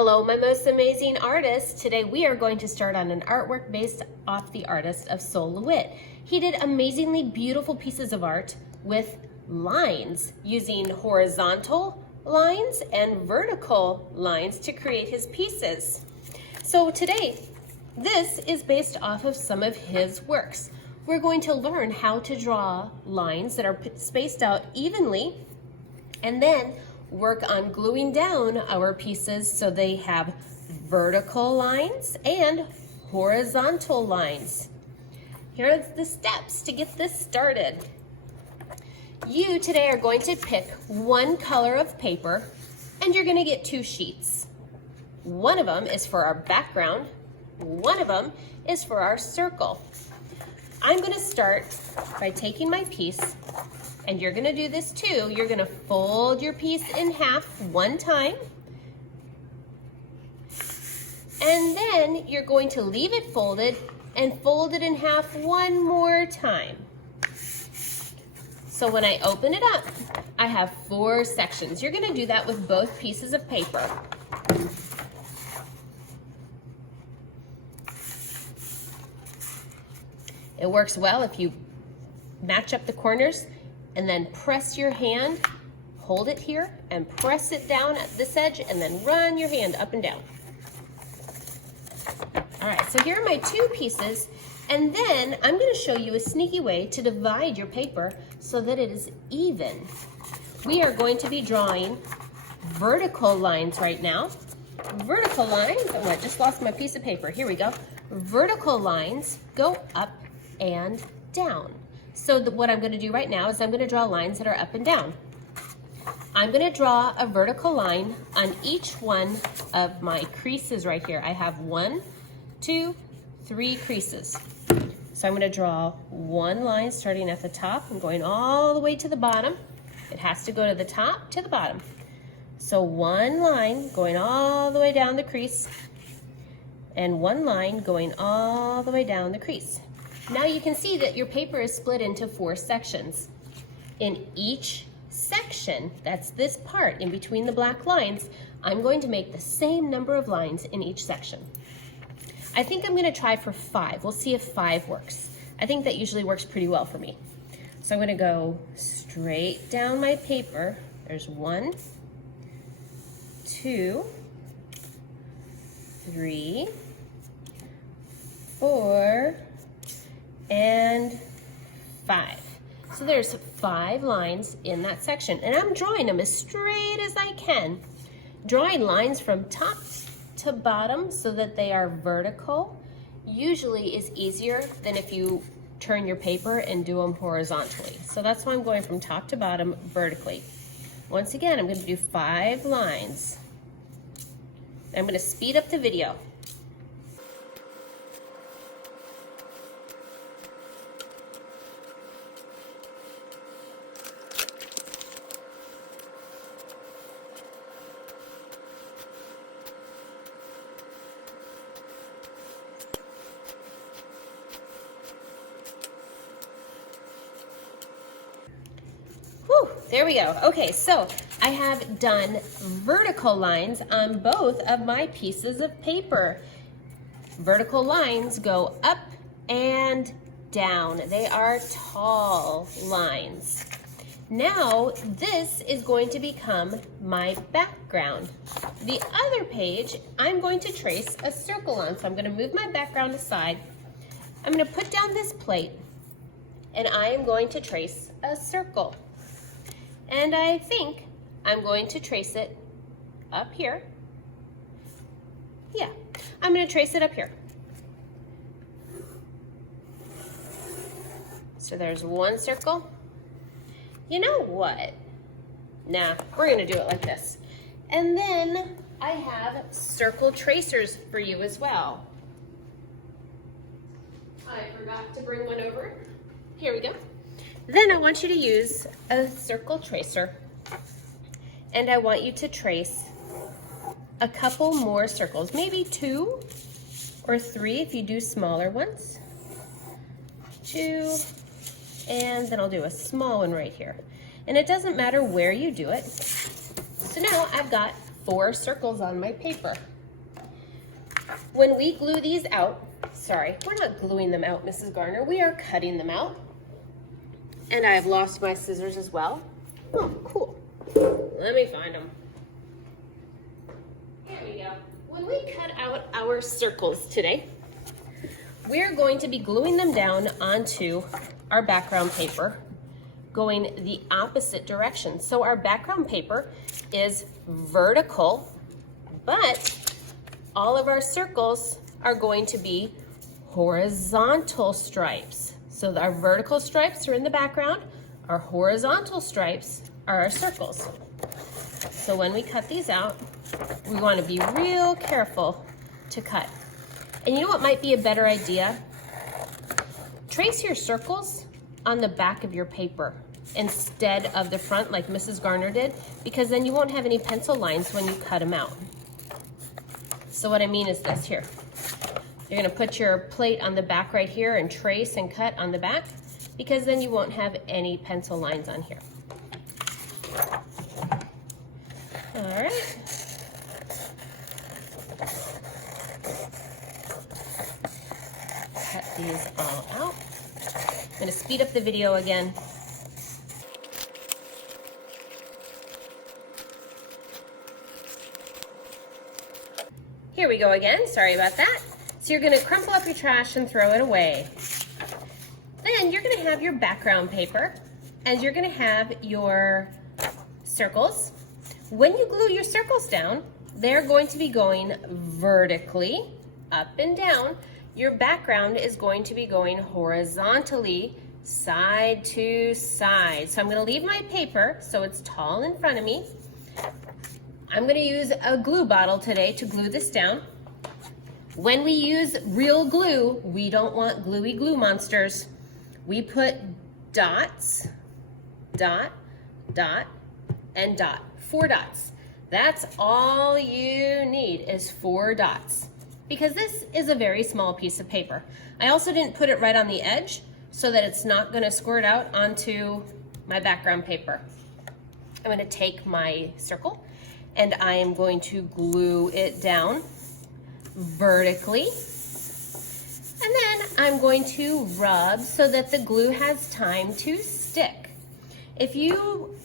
Hello, my most amazing artists. Today we are going to start on an artwork based off the artist of Sol LeWitt. He did amazingly beautiful pieces of art with lines, using horizontal lines and vertical lines to create his pieces. So today, this is based off of some of his works. We're going to learn how to draw lines that are spaced out evenly, and then work on gluing down our pieces so they have vertical lines and horizontal lines. Here are the steps to get this started. You today are going to pick one color of paper, and you're going to get 2 sheets. One of them is for our background, one of them is for our circle. I'm going to start by taking my piece, and you're going to do this too. You're going to fold your piece in half one time, and then you're going to leave it folded and fold it in half one more time. So when I open it up, I have 4 sections. You're going to do that with both pieces of paper. It works well if you match up the corners and then press your hand, hold it here, and press it down at this edge, and then run your hand up and down. All right, so here are my 2 pieces, and then I'm going to show you a sneaky way to divide your paper so that it is even. We are going to be drawing vertical lines right now. Vertical lines, oh, I just lost my piece of paper. Here we go. Vertical lines go up and down. So what I'm going to do right now is I'm going to draw lines that are up and down. I'm going to draw a vertical line on each one of my creases right here. I have 1, 2, 3 creases. So I'm going to draw one line starting at the top and going all the way to the bottom. It has to go to the top to the bottom. So one line going all the way down the crease, and one line going all the way down the crease. Now you can see that your paper is split into 4 sections. In each section, that's this part in between the black lines, I'm going to make the same number of lines in each section. I think I'm going to try for 5. We'll see if 5 works. I think that usually works pretty well for me. So I'm going to go straight down my paper. There's 1, 2, 3, 4, and 5. So there's 5 lines in that section, and I'm drawing them as straight as I can. Drawing lines from top to bottom so that they are vertical usually is easier than if you turn your paper and do them horizontally. So that's why I'm going from top to bottom vertically. Once again, I'm going to do 5 lines. I'm going to speed up the video. There we go. Okay, so I have done vertical lines on both of my pieces of paper. Vertical lines go up and down. They are tall lines. Now, this is going to become my background. The other page, I'm going to trace a circle on. So I'm going to move my background aside. I'm going to put down this plate, and I am going to trace a circle. And I think I'm going to trace it up here. Yeah, I'm going to trace it up here. So there's 1 circle. You know what? Nah, we're going to do it like this. And then I have circle tracers for you as well. I forgot to bring one over. Here we go. Then I want you to use a circle tracer, and I want you to trace a couple more circles, maybe 2 or 3 if you do smaller ones. 2, and then I'll do a small one right here. And it doesn't matter where you do it. So now I've got 4 circles on my paper. When we glue these out, sorry, we're not gluing them out, Mrs. Garner, we are cutting them out. And I've lost my scissors as well. Oh, cool. Let me find them. Here we go. When we cut out our circles today, we're going to be gluing them down onto our background paper, going the opposite direction. So our background paper is vertical, but all of our circles are going to be horizontal stripes. So our vertical stripes are in the background, our horizontal stripes are our circles. So when we cut these out, we want to be real careful to cut. And you know what might be a better idea? Trace your circles on the back of your paper instead of the front like Mrs. Garner did, because then you won't have any pencil lines when you cut them out. So what I mean is this here. You're gonna put your plate on the back right here and trace and cut on the back, because then you won't have any pencil lines on here. All right. Cut these all out. I'm gonna speed up the video again. Here we go again, sorry about that. So you're gonna crumple up your trash and throw it away. Then you're gonna have your background paper and you're gonna have your circles. When you glue your circles down, they're going to be going vertically up and down. Your background is going to be going horizontally, side to side. So I'm gonna leave my paper so it's tall in front of me. I'm gonna use a glue bottle today to glue this down. When we use real glue, we don't want gluey glue monsters. We put dots, dot, dot, and dot. 4 dots. That's all you need is 4 dots, because this is a very small piece of paper. I also didn't put it right on the edge so that it's not gonna squirt out onto my background paper. I'm gonna take my circle and I am going to glue it down vertically. And then I'm going to rub so that the glue has time to stick. If you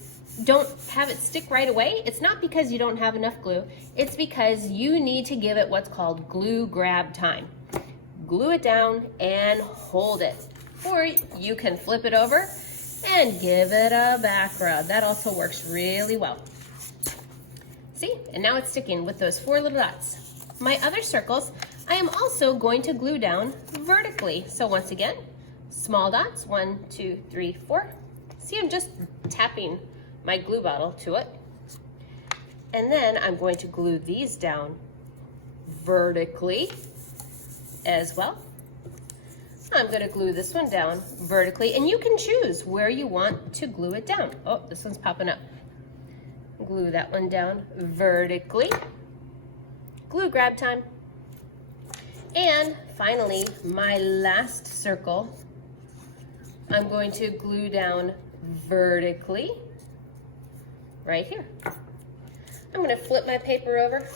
don't have it stick right away, it's not because you don't have enough glue, it's because you need to give it what's called glue grab time. Glue it down and hold it. Or you can flip it over and give it a back rub. That also works really well. See, and now it's sticking with those 4 little dots. My other circles, I am also going to glue down vertically. So once again, small dots, 1, 2, 3, 4. See, I'm just tapping my glue bottle to it. And then I'm going to glue these down vertically as well. I'm going to glue this one down vertically, and you can choose where you want to glue it down. Oh, this one's popping up. Glue that one down vertically. Glue grab time. And finally, my last circle, I'm going to glue down vertically right here. I'm going to flip my paper over.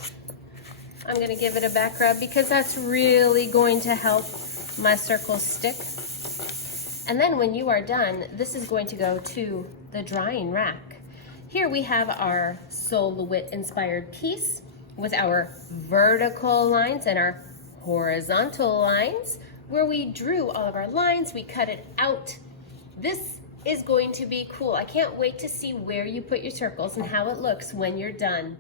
I'm going to give it a back rub because that's really going to help my circles stick. And then when you are done, this is going to go to the drying rack. Here we have our Sol LeWitt inspired piece with our vertical lines and our horizontal lines. Where we drew all of our lines, we cut it out. This is going to be cool. I can't wait to see where you put your circles and how it looks when you're done.